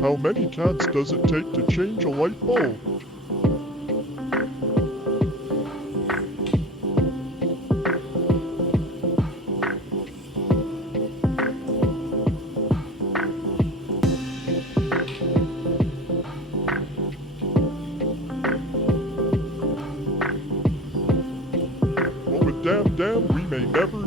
How many cats does it take to change a light bulb? Well, with Dam Dam, we may never